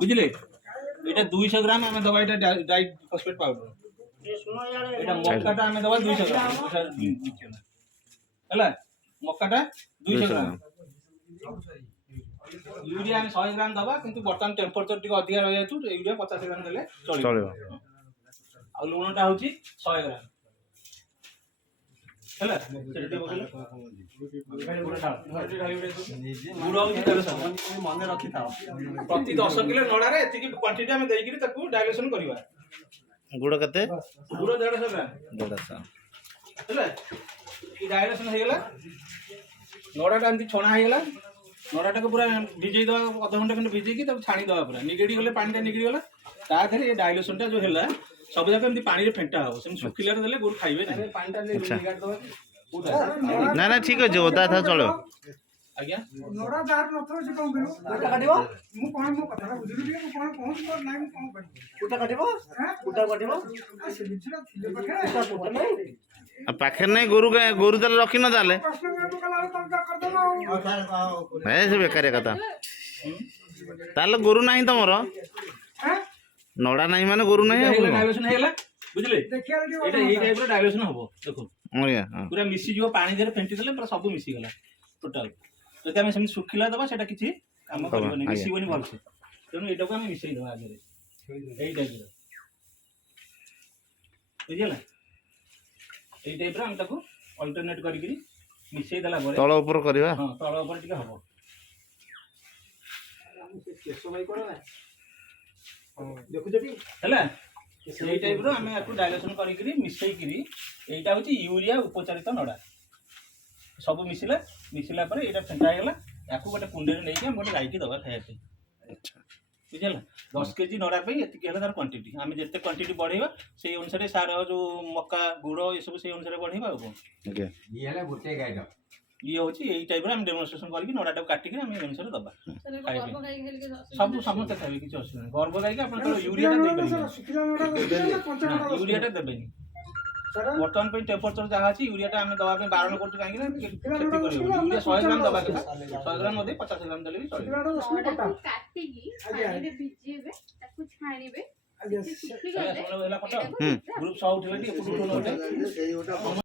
बुझले এটা 200 গ্রাম আমি দবা এটা ডাই ফসফেট পাউডার এটা মক্কাটা আমি দবা 200 গ্রাম ହେଲା ମକାଟା 200 ଗ୍ରାମ यूरिया ଆମେ 100 ଗ୍ରାମ ଦବା କିନ୍ତୁ ବର୍ତ୍ତମାନ टेम्परेचर ଟିକେ ଅଧିକା ରହି ଯାଉଛୁ यूरिया 50 ଗ୍ରାମ ଦେଲେ ଚଳିବ ଆଉ ଲୁଣଟା ହଉଛି 100 ଗ୍ରାମ ହେଲା ସେଟା ଟିକେ ବଦଳ ଗୁଡ଼ ହଉଛି 1300 ମନେ ରଖିଥାଅ ପ୍ରତି 10 କିଲୋ ନଡ଼ାରେ ଏତିକି କ୍ୱାଣ୍ଟିଟି ଆମେ ଦେଇକିରି ତାକୁ ଡାଇଲ୍ୟୁସନ କରିବା गुड़ केते गुड़ 150 ग्राम 150 ହେଲା ई डायरेक्शन ହେଇଗଲା ନଡ଼ାଟା ଏମିତି ଛଣା ହେଇଗଲା ନଡ଼ାଟାକୁ ପୁରା ଭିଜେଇ ଦେବା ଅଧଘଣ୍ଟା ଖଣ୍ଡେ ଭିଜେଇକି ତାକୁ ଛାଣି ଦେବା ପୁରା ନିଗେଡ଼ି ଗଲେ ପାଣିଟା ନିଗିଡ଼ି ଗଲା ତା ଦେହରେ ଏ ଡାଇଲ୍ୟୁସନଟା ଯୋଉ ହେଲା ସବୁ ଯାକ ଏମିତି ପାଣିରେ ଫେଣ୍ଟା ହବ ସେମିତି ଶୁଖିଲାରେ ଦେଲେ ଗୋରୁ ଖାଇବେ ନାହିଁ ପାଣିଟା ନିଗାଡ଼ି ଦେବା ना ना ठीक ଅଛି ଓଦା ଥା ଚଳିବ ଆଜ୍ଞା ନଡ଼ା ଯାହାର ନଥିବ ସେ କଣ କରିବ କୁଟା କାଟିବ ମୁଁ କଣ ମୋ କଥାଟା ବୁଝିଲି ଟିକେ ମୁଁ କଣ କହୁଛି ମୋର ନାଇଁ ମୁଁ କଣ କରିବି କୁଟା କାଟିବ କୁଟା କାଟିବ ସେ ବିଛଡ଼ା ଥିଲେ ପାଖରେ କୁଟା ନାହିଁ पाखे नहीं गोरु गोरु ताले रखी न ताले ପ୍ରଶ୍ନ କରିବାକୁ ଗଲା ବେଳକୁ ତମେ ତ କରିଦେବ ଆଉ ए से बेकारिया कथा ताले गोरु नहीं तमरो नड़ा नहीं माने गोरु नहीं डायल्यूशन ହେଇଗଲା ବୁଝିଲେ ଦେଖିବା ଟିକେ ଏଟା ଏଇ ଟାଇପର ଡାଇଲ୍ୟୁସନ ହବ ଦେଖो ओया पूरा मिसी जो पानी देरे फेंटी देले पूरा सब मिसी गला टोटल जदि हम सेम सुखिला दबा सेटा किछि काम करबनी मिसीबनी भलसे तेनु एटा को हम मिसई दबा आगे एई टाइप रो बुझिला एई टाइप रो हम ताको अल्टरनेट करिकरी मिसई देला परे तळ ऊपर करबा हां तळ ऊपर टिके हबो केसो भाई कोन ना देखु जटी हैला এই টাইপ रो हमें याकू डायल्यूशन करिकरी मिसई करी एटा होची यूरिया उपचारित नडा सब मिसिला मिसिला पर एटा फेंटा गेला याकू गोटे कुंडे रे लेके हम गोटे गाई की दवा खाया पे अच्छा बुझला 10 केजी नडा पे एति केला तार क्वांटिटी हम जते क्वांटिटी बढ़ेबा सेही अनुसार सार जो मक्का गुड़ ये सब सेही अनुसार बढ़ेबा ओके ये हला गोटे गाई द ये होची एई टाइप रो हम डेमोन्स्ट्रेशन करके नडा टा काटी के हम ए अनुसार दबा सब समस्त खाइबे किछ असुविधा नहीं गर्भ गाई के अपन तो यूरिया टा दे ଶୁଖିଲା ନଡ଼ା ଦରକାର ନା କଞ୍ଚା ନଡ଼ା यूरिया टा देबेनी वर्तमान पे टेम्परेचर जहाँ अच्छी यूरिया टा आम दवा बारण कर कहीं यूरिया 100 ग्राम दवा 100 ग्राम नो 50 ग्राम देले भी चलिए ग्रुप 100 उठले